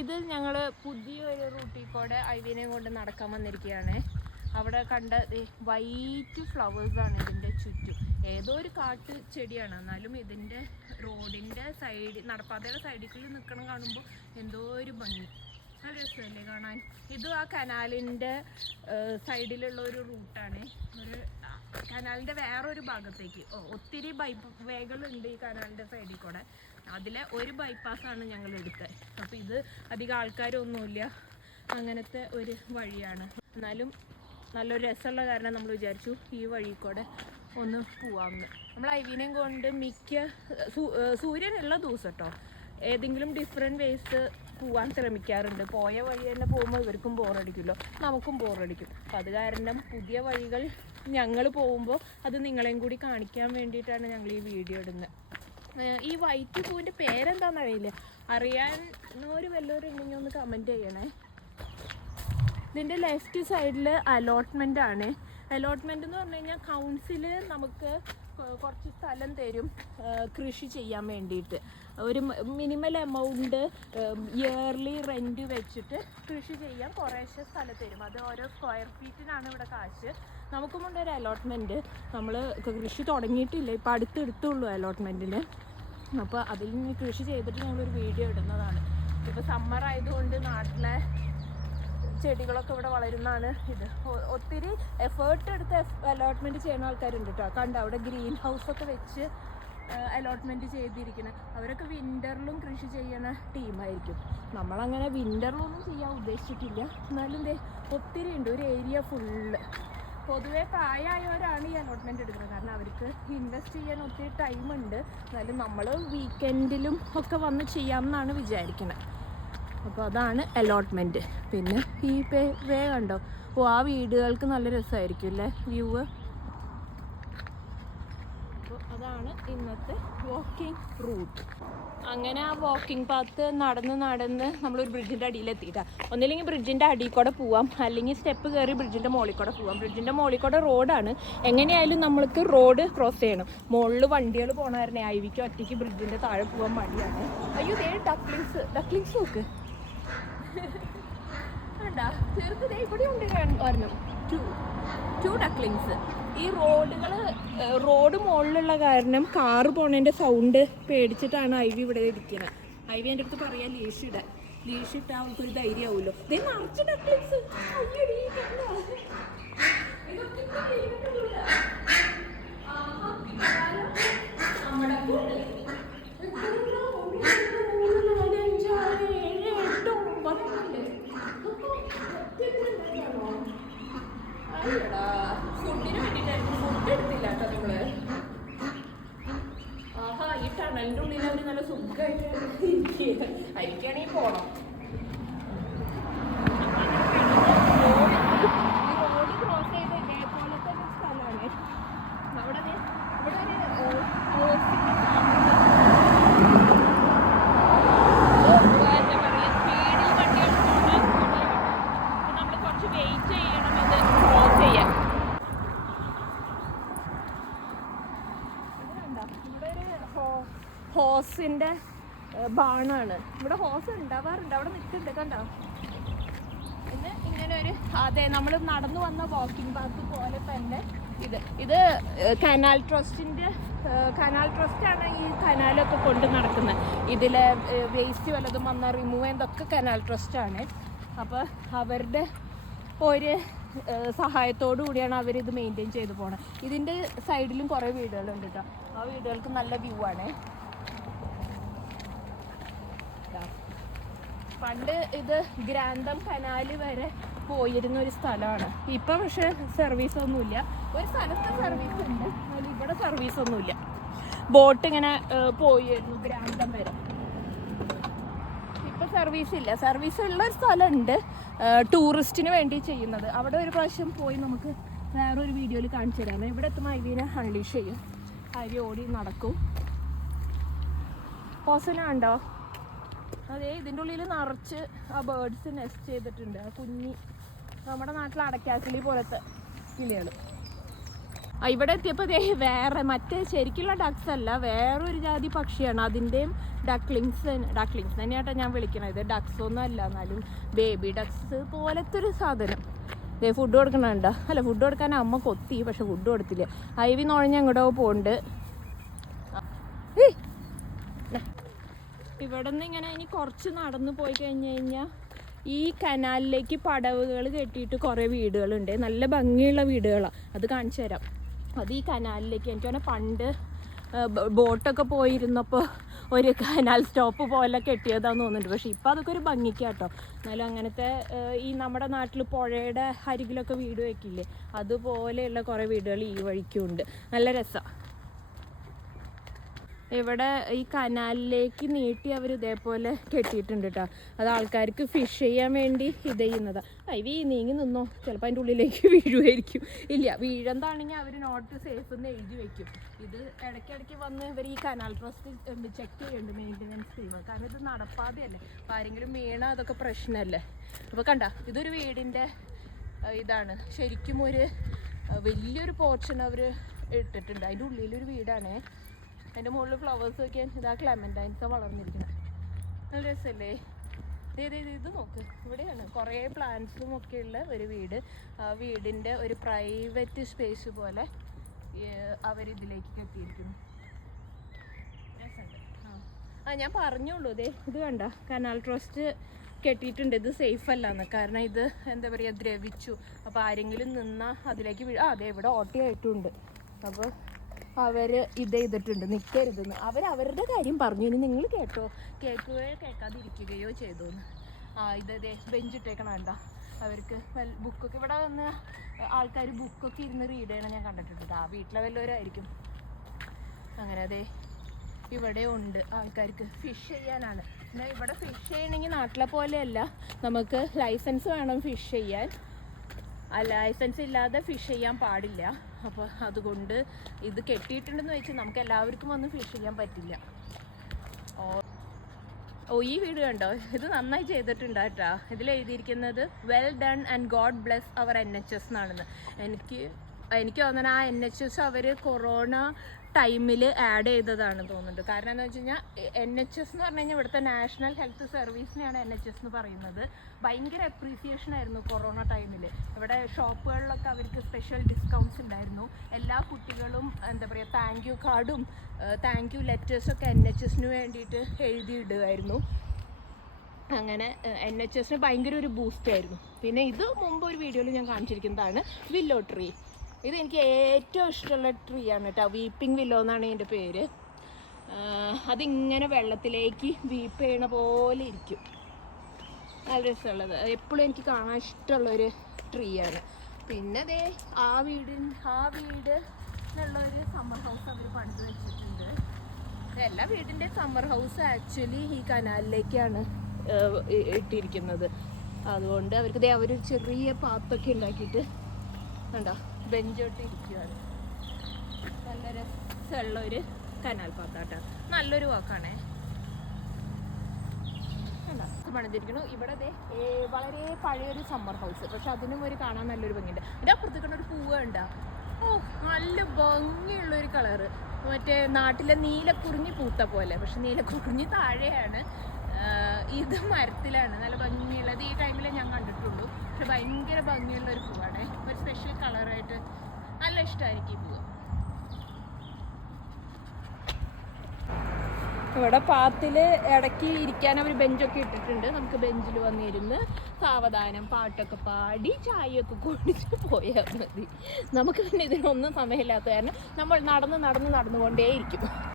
ഇത് ഞങ്ങൾ പുതിയൊരു റൂട്ടിൽ കൂടെ ഐവിനെയും കൊണ്ട് നടക്കാൻ വന്നിരിക്കുകയാണ്. അവിടെ കണ്ട വൈറ്റ് ഫ്ലവേഴ്സാണ് ഇതിൻ്റെ ചുറ്റും. ഏതോ ഒരു കാട്ട് ചെടിയാണ്, എന്നാലും ഇതിൻ്റെ റോഡിൻ്റെ സൈഡ് നടപ്പാതയുടെ സൈഡിൽ നിൽക്കണം കാണുമ്പോൾ എന്തോ ഒരു ഭംഗി, നല്ല രസമല്ലേ കാണാൻ. ഇതും ആ കനാലിൻ്റെ സൈഡിലുള്ള ഒരു റൂട്ടാണ്. ഒരു കനാലിൻ്റെ വേറൊരു ഭാഗത്തേക്ക് ഒത്തിരി വേകളുണ്ട് ഈ കനാലിൻ്റെ സൈഡിൽ കൂടെ. അതിലെ ഒരു ബൈപ്പാസാണ് ഞങ്ങൾ എടുത്തത്. അപ്പോൾ ഇത് അധികം ആൾക്കാരൊന്നുമില്ല, അങ്ങനത്തെ ഒരു വഴിയാണ്. എന്നാലും നല്ലൊരു രസമുള്ള കാരണം നമ്മൾ വിചാരിച്ചു ഈ വഴി കൂടെ ഒന്ന് പോവാമെന്ന്. നമ്മൾ ഐവിനെയും കൊണ്ട് സൂര്യനുള്ള ദിവസം കേട്ടോ ഏതെങ്കിലും ഡിഫറെൻറ്റ് വേസ് പോവാൻ ശ്രമിക്കാറുണ്ട്. പോയ വഴി തന്നെ പോകുമ്പോൾ ഇവർക്കും ബോറടിക്കുമല്ലോ, നമുക്കും ബോറടിക്കും. അപ്പം അത് കാരണം പുതിയ വഴികൾ ഞങ്ങൾ പോകുമ്പോൾ അത് നിങ്ങളെയും കൂടി കാണിക്കാൻ വേണ്ടിയിട്ടാണ് ഞങ്ങൾ ഈ വീഡിയോ ഇടുന്നത്. ഈ വൈറ്റ് പൂവിൻ്റെ പേരെന്താണെന്ന് അറിയില്ല, അറിയാവുന്നവർ വല്ലവരും ഉണ്ടെങ്കിൽ ഒന്ന് കമൻറ്റ് ചെയ്യണേ. ഇതിൻ്റെ ലെഫ്റ്റ് സൈഡിൽ അലോട്ട്മെൻ്റ് ആണ്. അലോട്ട്മെൻ്റ് എന്ന് പറഞ്ഞു കഴിഞ്ഞാൽ കൗൺസിൽ നമുക്ക് കുറച്ച് സ്ഥലം തരും കൃഷി ചെയ്യാൻ വേണ്ടിയിട്ട്. ഒരു മിനിമൽ എമൗണ്ട് ഇയർലി റെൻറ്റ് വെച്ചിട്ട് കൃഷി ചെയ്യാൻ കുറേശ്ശെ സ്ഥലം തരും. അത് ഓരോ സ്ക്വയർ ഫീറ്റിനാണ് ഇവിടെ കാശ്. നമുക്കുമുണ്ട് ഒരു അലോട്ട്മെൻറ്റ്. നമ്മൾ കൃഷി തുടങ്ങിയിട്ടില്ല, ഇപ്പോൾ അടുത്തെടുത്തുള്ളൂ അലോട്ട്മെൻറ്റിന്. അപ്പോൾ അതിൽ നിന്ന് കൃഷി ചെയ്തിട്ട് ഞങ്ങളൊരു വീഡിയോ ഇടുന്നതാണ്. ഇപ്പോൾ സമ്മർ ആയതുകൊണ്ട് നാട്ടിലെ ചെടികളൊക്കെ ഇവിടെ വളരുന്നതാണ് ഇത്. ഒത്തിരി എഫേർട്ട് എടുത്ത് അലോട്ട്മെൻറ്റ് ചെയ്യുന്ന ആൾക്കാരുണ്ട് കേട്ടോ. കണ്ട അവിടെ ഗ്രീൻ ഹൗസൊക്കെ വെച്ച് അലോട്ട്മെൻറ്റ് ചെയ്തിരിക്കുന്നത്. അവരൊക്കെ വിൻ്ററിലും കൃഷി ചെയ്യുന്ന ടീമായിരിക്കും. നമ്മളങ്ങനെ വിൻ്ററിലൊന്നും ചെയ്യാൻ ഉദ്ദേശിച്ചിട്ടില്ല, എന്നാലും ഒത്തിരി ഉണ്ട്, ഒരു ഏരിയ ഫുള്ള്. പൊതുവേ പ്രായമായവരാണ് ഈ അലോട്ട്മെൻറ്റ് എടുക്കുന്നത്, കാരണം അവർക്ക് ഇൻവെസ്റ്റ് ചെയ്യാൻ ഒത്തിരി ടൈമുണ്ട്. എന്നാലും നമ്മൾ വീക്കെൻഡിലും ഒക്കെ വന്ന് ചെയ്യാമെന്നാണ് വിചാരിക്കുന്നത്. അപ്പോൾ അതാണ് അലോട്ട്മെൻറ്റ്. പിന്നെ ഈ വേ കണ്ടോ, ആ വീടുകൾക്ക് നല്ല രസമായിരിക്കും അല്ലേ വ്യൂവ്. അപ്പോൾ അതാണ് ഇന്നത്തെ വാക്കിംഗ് റൂട്ട്. അങ്ങനെ ആ വാക്കിംഗ് പാത്ത് നടന്ന് നമ്മളൊരു ബ്രിഡ്ജിൻ്റെ അടിയിലെത്തിയിട്ടാണ്. ഒന്നില്ലെങ്കിൽ ബ്രിഡ്ജിൻ്റെ അടിയിൽ കൂടെ പോവാം, അല്ലെങ്കിൽ സ്റ്റെപ്പ് കയറി ബ്രിഡ്ജിൻ്റെ മുകളിൽ കൂടെ പോവാം. ബ്രിഡ്ജിൻ്റെ മുകളിൽ കൂടെ റോഡാണ്, എങ്ങനെയായാലും നമ്മൾക്ക് റോഡ് ക്രോസ് ചെയ്യണം. മുകളിൽ വണ്ടികൾ പോകണമായിരുന്നേ ഐവിക്ക് ഒറ്റയ്ക്ക് ബ്രിഡ്ജിൻ്റെ താഴെ പോകാൻ മടിയാണ്. അയ്യോ ഡക്ലിങ്സ് നോക്ക് വേണ്ട, ചെറുത് ഇവിടെ ഉണ്ട് ഒരെണ്ണം, ടു ഡക്ലിങ്സ്. ഈ റോഡ് മുകളിലുള്ള കാരണം കാറ് പോണതിൻ്റെ സൗണ്ട് പേടിച്ചിട്ടാണ് ഐവി ഇവിടെ ഇരിക്കുന്നത്. ഐവി എൻ്റെ അടുത്ത് പറയാൻ ലീഷിട്ടാൽ അവൾക്കൊരു ധൈര്യമാവുമല്ലോ. ഇതേ നിറച്ച് ഡക്ലിങ്സ്. ഫുഡിന് വേണ്ടിയിട്ടായിരുന്നു, ഫുഡ് എടുത്തില്ല കേട്ടോ നമ്മള്. ആഹാ, ഈ ടണലിൻ്റെ ഉള്ളിൽ അവർ നല്ല സുഖമായിട്ട് അരിക്കാണെങ്കിൽ പോകണം. റോഡ് ക്രോസ് ചെയ്ത് ഇതേപോലത്തെ ഒരു സ്ഥലമാണ്. അവിടെ ഹോസിൻ്റെ ബാണാണ്. ഇവിടെ ഹോസ് ഉണ്ടാവാറുണ്ട്, അവിടെ നിൽക്കുന്നുണ്ട് കണ്ടോ. പിന്നെ ഇങ്ങനെ ഒരു നമ്മൾ നടന്നു വന്ന വാക്കിംഗ് പാത്ത് പോലെ തന്നെ ഇത് കനാൽ ട്രസ്റ്റാണ് ഈ കനാലൊക്കെ കൊണ്ട് നടക്കുന്നത്. ഇതിലെ വേസ്റ്റ് വല്ലതും വന്നാൽ റിമൂവ് ചെയ്യുന്നതൊക്കെ കനാൽ ട്രസ്റ്റാണ്. അപ്പോൾ അവരുടെ ഒരു സഹായത്തോടു കൂടിയാണ് അവരിത് മെയിൻറ്റെയിൻ ചെയ്ത് പോകണം. ഇതിൻ്റെ സൈഡിലും കുറേ വീടുകളുണ്ട് കേട്ടോ. ആ വീടുകൾക്ക് നല്ല വ്യൂ ആണ്. പണ്ട് ഇത് ഗ്രാന്തം കനാല് വരെ പോയിരുന്ന ഒരു സ്ഥലമാണ്. ഇപ്പം പക്ഷേ സർവീസൊന്നുമില്ല. ഒരു സ്ഥലത്ത് സർവീസ് ഉണ്ട്, അതിൽ ഇവിടെ സർവീസൊന്നുമില്ല. ബോട്ട് ഇങ്ങനെ പോയിരുന്നു ഗ്രാന്തം വരെ. ഇപ്പം സർവീസില്ല. സർവീസ് ഉള്ള ഒരു സ്ഥലമുണ്ട് ടൂറിസ്റ്റിന് വേണ്ടി ചെയ്യുന്നത്. അവിടെ ഒരു പ്രാവശ്യം പോയി നമുക്ക് വേറൊരു വീഡിയോയിൽ കാണിച്ചു തരാം. ഇവിടെ എത്തുമ്പോൾ ഐവിനെ അൺലീഷ് ചെയ്യും. ഐവി ഓടി നടക്കും. പോസന ഉണ്ടോ? അതെ, ഇതിൻ്റെ ഉള്ളിൽ നിറച്ച് ആ ബേർഡ്സ് നെസ്റ്റ് ചെയ്തിട്ടുണ്ട്. ആ കുഞ്ഞി നമ്മുടെ നാട്ടിൽ അടക്കാക്കിളി പോലത്തെ കിളികൾ. ഇവിടെ എത്തിയപ്പോൾ വേറെ മറ്റേ ശരിക്കുള്ള ഡക്സ് അല്ല, വേറൊരു ജാതി പക്ഷിയാണ്. അതിൻ്റെയും ഡക്ലിങ്സ് തന്നെയാട്ടോ ഞാൻ വിളിക്കണത്. ഡക്സ് ഒന്നും അല്ല, എന്നാലും ബേബി ഡക്സ് പോലത്തെ ഒരു സാധനം. ഫുഡ് കൊടുക്കണുണ്ടോ? അല്ല, ഫുഡ് കൊടുക്കാൻ അമ്മ കൊത്തി, പക്ഷെ ഫുഡ് കൊടുത്തില്ല. ഐവി നോഴഞ്ഞ് അങ്ങോട്ടോ പോകുന്നുണ്ട്. ഇവിടെ നിന്ന് ഇങ്ങനെ ഇനി കുറച്ച് നടന്നു പോയി കഴിഞ്ഞ് കഴിഞ്ഞാൽ ഈ കനാലിലേക്ക് പടവുകൾ കെട്ടിയിട്ട് കുറേ വീടുകളുണ്ട്. നല്ല ഭംഗിയുള്ള വീടുകളാണ്. അത് കാണിച്ചു തരാം. അത് ഈ കനാലിലേക്ക് എനിക്ക് തന്നെ പണ്ട് ബോട്ടൊക്കെ പോയിരുന്നപ്പോൾ ഒരു കനാൽ സ്റ്റോപ്പ് പോലെ കെട്ടിയതാന്ന് തോന്നുന്നുണ്ട്. പക്ഷേ ഇപ്പോൾ അതൊക്കെ ഒരു ഭംഗിക്കാട്ടോ. എന്നാലും അങ്ങനത്തെ ഈ നമ്മുടെ നാട്ടിൽ പുഴയുടെ അരികിലൊക്കെ വീട് വയ്ക്കില്ലേ, അതുപോലെയുള്ള കുറേ വീടുകൾ ഈ വഴിക്കുണ്ട്. നല്ല രസമാണ്. ഇവിടെ ഈ കനാലിലേക്ക് നീട്ടി അവർ ഇതേപോലെ കെട്ടിയിട്ടുണ്ട് കേട്ടോ. അത് ആൾക്കാർക്ക് ഫിഷ് ചെയ്യാൻ വേണ്ടി ഇത് ചെയ്യുന്നതാണ്. ഐവി നീങ്ങി നിന്നോ, ചിലപ്പോൾ അതിൻ്റെ ഉള്ളിലേക്ക് വീഴുമായിരിക്കും. ഇല്ല, വീഴന്താണെങ്കിൽ അവർ നോട്ട് സേഫ് എന്ന് എഴുതി വയ്ക്കും. ഇത് ഇടയ്ക്കിടയ്ക്ക് വന്ന് ഇവർ ഈ കനാൽ ട്രസ്റ്റ് ചെക്ക് ചെയ്യുന്നുണ്ട്, മെയിൻ്റനൻസ് ടീം. കാരണം ഇത് നടപ്പാതെയല്ലേ, അപ്പോൾ ആരെങ്കിലും വീണാൽ അതൊക്കെ പ്രശ്നമല്ലേ. അപ്പോൾ കണ്ട, ഇതൊരു വീടിൻ്റെ ഇതാണ്. ശരിക്കും ഒരു വലിയൊരു പോർഷൻ അവർ ഇട്ടിട്ടുണ്ട്. അതിൻ്റെ ഉള്ളിലൊരു വീടാണേ. അതിൻ്റെ മുകളിൽ ഫ്ലവേഴ്സ് വയ്ക്കാൻ ഇതാ ക്ലെമൻറ്റൈൻസാണ് വളർന്നിരിക്കുന്നത്. നല്ല രസമല്ലേ? ഇത് നോക്ക്, ഇവിടെയാണ് കുറേ പ്ലാന്റ്സും ഒക്കെ ഉള്ള ഒരു വീട്. ആ വീടിൻ്റെ ഒരു പ്രൈവറ്റ് സ്പേസ് പോലെ അവരിതിലേക്ക് കെട്ടിയിരിക്കുന്നു. രസമുണ്ട്. ഞാൻ പറഞ്ഞോളൂ, ഇത് കണ്ട, കനാൽ ട്രസ്റ്റ് കെട്ടിയിട്ടുണ്ട്. ഇത് സേഫ് അല്ലാന്ന്. കാരണം ഇത് എന്താ പറയുക, ദ്രവിച്ചു. അപ്പോൾ ആരെങ്കിലും നിന്നാൽ അതിലേക്ക് അതെ, ഇവിടെ ഓട്ടയായിട്ടുണ്ട്. അപ്പോൾ അവർ ഇത് ചെയ്തിട്ടുണ്ട്, നിൽക്കരുതെന്ന്. അവരുടെ കാര്യം പറഞ്ഞു. ഇനി നിങ്ങൾ കേൾക്കുകയോ കേൾക്കാതിരിക്കുകയോ ചെയ്തോന്ന്. ഇതേ ബെഞ്ചിട്ടേക്കണം. വേണ്ട, അവർക്ക് ബുക്കൊക്കെ ഇവിടെ വന്ന് ആൾക്കാർ ബുക്കൊക്കെ ഇരുന്ന് റീഡ് ചെയ്യണം ഞാൻ കണ്ടിട്ടുണ്ട്. വീട്ടിലെ വല്ലവരായിരിക്കും. അങ്ങനെ അതെ ഇവിടെ ഉണ്ട് ആൾക്കാർക്ക് ഫിഷ് ചെയ്യാനാണ്. എന്നാൽ ഇവിടെ ഫിഷ് ചെയ്യണമെങ്കിൽ നാട്ടിലെ പോലെയല്ല, നമുക്ക് ലൈസൻസ് വേണം ഫിഷ് ചെയ്യാൻ. ലൈസൻസ് ഇല്ലാതെ ഫിഷ് ചെയ്യാൻ പാടില്ല. അപ്പോൾ അതുകൊണ്ട് ഇത് കെട്ടിയിട്ടുണ്ടെന്ന് വെച്ചാൽ നമുക്ക് എല്ലാവർക്കും വന്ന് ഫിഷ് ചെയ്യാൻ പറ്റില്ല. ഈ വീട് കണ്ടോ, ഇത് നന്നായി ചെയ്തിട്ടുണ്ട് കേട്ടോ. ഇതിൽ എഴുതിയിരിക്കുന്നത് well done and God bless our NHS എന്നാണെന്ന്. എനിക്ക് തോന്നുന്നത് ആ NHS അവർ കൊറോണ ടൈമിൽ ആഡ് ചെയ്തതാണ് തോന്നുന്നുണ്ട്. കാരണം എന്താ വെച്ച് കഴിഞ്ഞാൽ NHS എന്ന് പറഞ്ഞു കഴിഞ്ഞാൽ ഇവിടുത്തെ നാഷണൽ ഹെൽത്ത് സർവീസിനെയാണ് NHS എന്ന് പറയുന്നത്. ഭയങ്കര അപ്രീസിയേഷൻ ആയിരുന്നു കൊറോണ ടൈമിൽ. ഇവിടെ ഷോപ്പുകളിലൊക്കെ അവർക്ക് സ്പെഷ്യൽ ഡിസ്കൗണ്ട്സ് ഉണ്ടായിരുന്നു. എല്ലാ കുട്ടികളും എന്താ പറയുക, താങ്ക് യു കാർഡും താങ്ക് യു ലെറ്റേഴ്സൊക്കെ NHSന് വേണ്ടിയിട്ട് എഴുതിയിടുമായിരുന്നു. അങ്ങനെ NHSന് ഭയങ്കര ഒരു ബൂസ്റ്റ് ആയിരുന്നു. പിന്നെ ഇത് മുമ്പ് ഒരു വീഡിയോയിൽ ഞാൻ കാണിച്ചിരിക്കുന്നതാണ് വില്ലോ ട്രീ. ഇതെനിക്ക് ഏറ്റവും ഇഷ്ടമുള്ള ട്രീ ആണ് കേട്ടോ. വീപ്പിംഗ് വില്ലോ എന്നാണ് ഇതിൻ്റെ പേര്. അതിങ്ങനെ വെള്ളത്തിലേക്ക് വീപ്പ് ചെയ്യണ പോലെ ഇരിക്കും. നല്ല രസമുള്ളത്, എപ്പോഴും എനിക്ക് കാണാൻ ഇഷ്ടമുള്ളൊരു ട്രീ ആണ്. പിന്നെ അതേ ആ വീട് എന്നുള്ളൊരു സമ്മർ ഹൗസ് അവർ പണിത് വെച്ചിട്ടുണ്ട്. എല്ലാ വീടിൻ്റെ സമ്മർ ഹൗസ് ആക്ച്വലി ഈ കനാലിലേക്കാണ് ഇട്ടിരിക്കുന്നത്. അതുകൊണ്ട് അവർക്ക് അവരൊരു ചെറിയ പാത്തൊക്കെ ഉണ്ടാക്കിയിട്ട് കണ്ടോ ബെഞ്ചോട്ട് ഇരിക്കുകയാണ്. നല്ല രസമുള്ളൊരു കനാൽ പാത്താട്ടോ. നല്ലൊരു വാക്കാണേ. പണിതിരിക്കുന്നു. ഇവിടെ വളരെ പഴയൊരു സമ്മർ ഹൗസ്, പക്ഷെ അതിനും ഒരു കാണാൻ നല്ലൊരു ഭംഗിയുണ്ട്. ഇതിൻ്റെ അപ്പുറത്തേക്കുന്ന ഒരു പൂവ് ഉണ്ടോ? നല്ല ഭംഗിയുള്ളൊരു കളറ്. മറ്റേ നാട്ടിലെ നീലക്കുറിഞ്ഞി പൂത്ത പോലെ, പക്ഷെ നീലക്കുറിഞ്ഞി താഴെയാണ്. ഇത് മരത്തിലാണ്. നല്ല ഭംഗിയുള്ളത്. ഈ ടൈമിൽ ഞാൻ കണ്ടിട്ടുള്ളൂ. പക്ഷെ ഭയങ്കര ഭംഗിയുള്ളൊരു പൂവാണ്. ഒരു സ്പെഷ്യൽ കളറായിട്ട് നല്ല ഇഷ്ടമായിരിക്കും ഈ പൂവ്. ഇവിടെ പാത്തിൽ ഇടയ്ക്ക് ഇരിക്കാൻ അവർ ബെഞ്ചൊക്കെ ഇട്ടിട്ടുണ്ട്. നമുക്ക് ബെഞ്ചിൽ വന്നിരുന്ന് സാവധാനം പാട്ടൊക്കെ പാടി ചായയൊക്കെ കുടിച്ച് പോയാൽ മതി. നമുക്ക് പിന്നെ ഇതിനൊന്നും സമയമില്ലാത്ത കാരണം നമ്മൾ നടന്നുകൊണ്ടേയിരിക്കും.